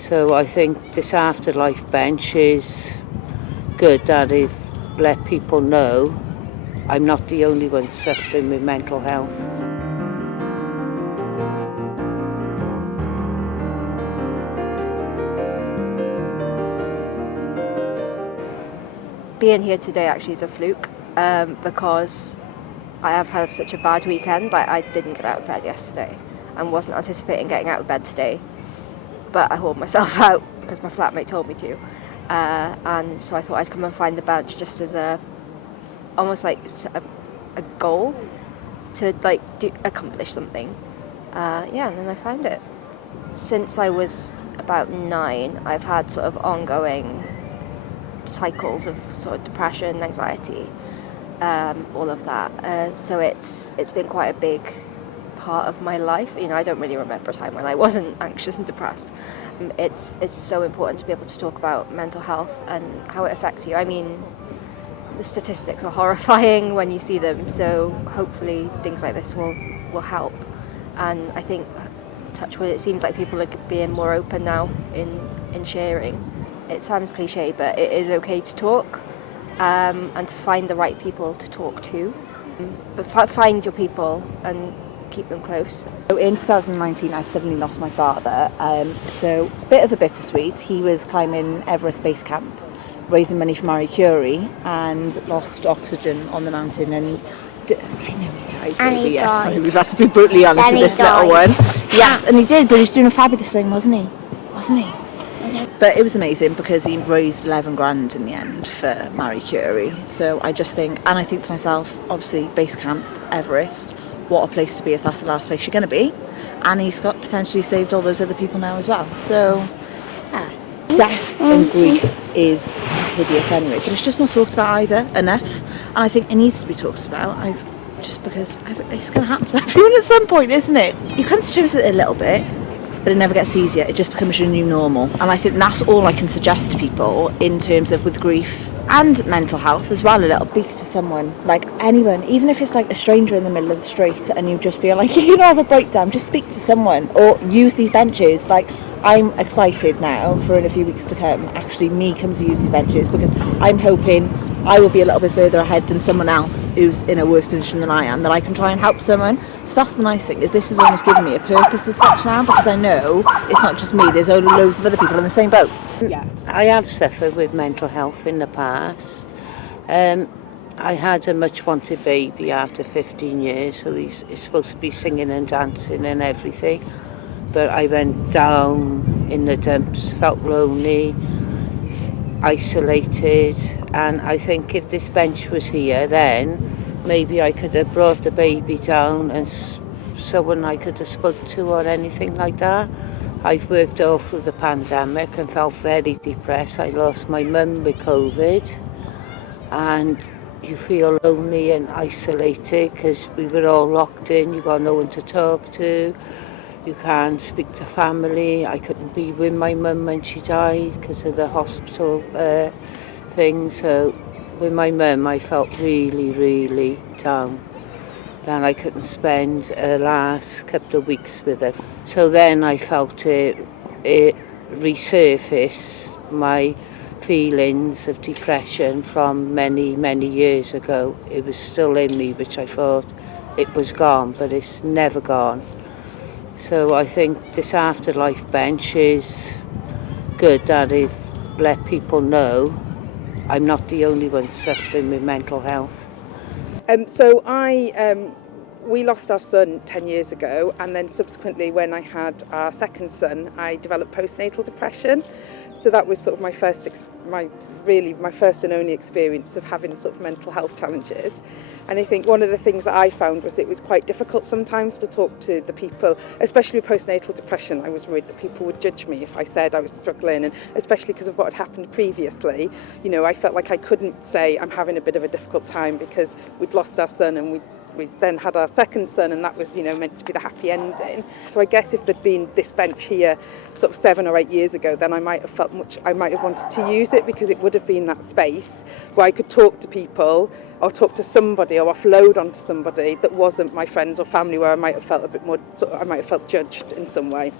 So I think this afterlife bench is good that they've let people know I'm not the only one suffering with mental health. Being here today actually is a fluke because I have had such a bad weekend. I didn't get out of bed yesterday and wasn't anticipating getting out of bed today, but I hauled myself out because my flatmate told me to, and so I thought I'd come and find the bench just as almost like a goal to accomplish something. And then I found it. Since I was about 9, I've had sort of ongoing cycles of sort of depression, anxiety, all of that. So it's been quite a big part of my life. I don't really remember a time when I wasn't anxious and depressed. It's so important to be able to talk about mental health and how it affects you. I mean, the statistics are horrifying when you see them, so hopefully things like this will help. And I think, touch wood, it seems like people are being more open now in sharing. It sounds cliche, but it is okay to talk, and to find the right people to talk to. But find your people and keep them close. So in 2019, I suddenly lost my father. So a bit of a bittersweet. He was climbing Everest Base Camp, raising money for Marie Curie, and lost oxygen on the mountain. And I know he died. And baby, he yes. died. We've had to be brutally honest Then with he this little one. died. Yes, and he did. But he was doing a fabulous thing, wasn't he? Wasn't he? But it was amazing because he raised 11 grand in the end for Marie Curie. So I just think, and I think to myself, obviously, base camp, Everest, what a place to be if that's the last place you're going to be. And he's got potentially saved all those other people now as well. So, yeah. Death and grief is hideous anyway, but it's just not talked about either enough. And I think it needs to be talked about. Just because it's going to happen to everyone at some point, isn't it? You come to terms with it a little bit, but it never gets easier. It just becomes your new normal. And I think that's all I can suggest to people in terms of with grief and mental health as well a little. Speak to someone, like anyone, even if it's like a stranger in the middle of the street and you just feel like you're going to have a breakdown, just speak to someone or use these benches. Like, I'm excited now for in a few weeks to come, actually me come to use these benches because I'm hoping I will be a little bit further ahead than someone else who's in a worse position than I am, that I can try and help someone. So that's the nice thing, is this has almost given me a purpose as such now, because I know it's not just me, there's loads of other people in the same boat. Yeah, I have suffered with mental health in the past. I had a much wanted baby after 15 years, so he's supposed to be singing and dancing and everything. But I went down in the dumps, felt lonely, isolated, and I think if this bench was here then, maybe I could have brought the baby down and someone I could have spoke to or anything like that. I've worked all through the pandemic and felt very depressed. I lost my mum with COVID, and you feel lonely and isolated because we were all locked in, you got no one to talk to. You can't speak to family. I couldn't be with my mum when she died because of the hospital thing. So with my mum, I felt really, really down. Then I couldn't spend the last couple of weeks with her. So then I felt it resurface my feelings of depression from many, many years ago. It was still in me, which I thought it was gone, but it's never gone. So I think this afterlife bench is good that they've let people know I'm not the only one suffering with mental health. We lost our son 10 years ago, and then subsequently when I had our second son, I developed postnatal depression. So that was sort of my first and only experience of having sort of mental health challenges. And I think one of the things that I found was it was quite difficult sometimes to talk to the people, especially with postnatal depression. I was worried that people would judge me if I said I was struggling, and especially because of what had happened previously. I felt like I couldn't say I'm having a bit of a difficult time because we'd lost our son and we then had our second son, and that was meant to be the happy ending. So I guess if there'd been this bench here sort of 7 or 8 years ago, then I might have wanted to use it, because it would have been that space where I could talk to people or talk to somebody or offload onto somebody that wasn't my friends or family, where I might have felt a bit more I might have felt judged in some way.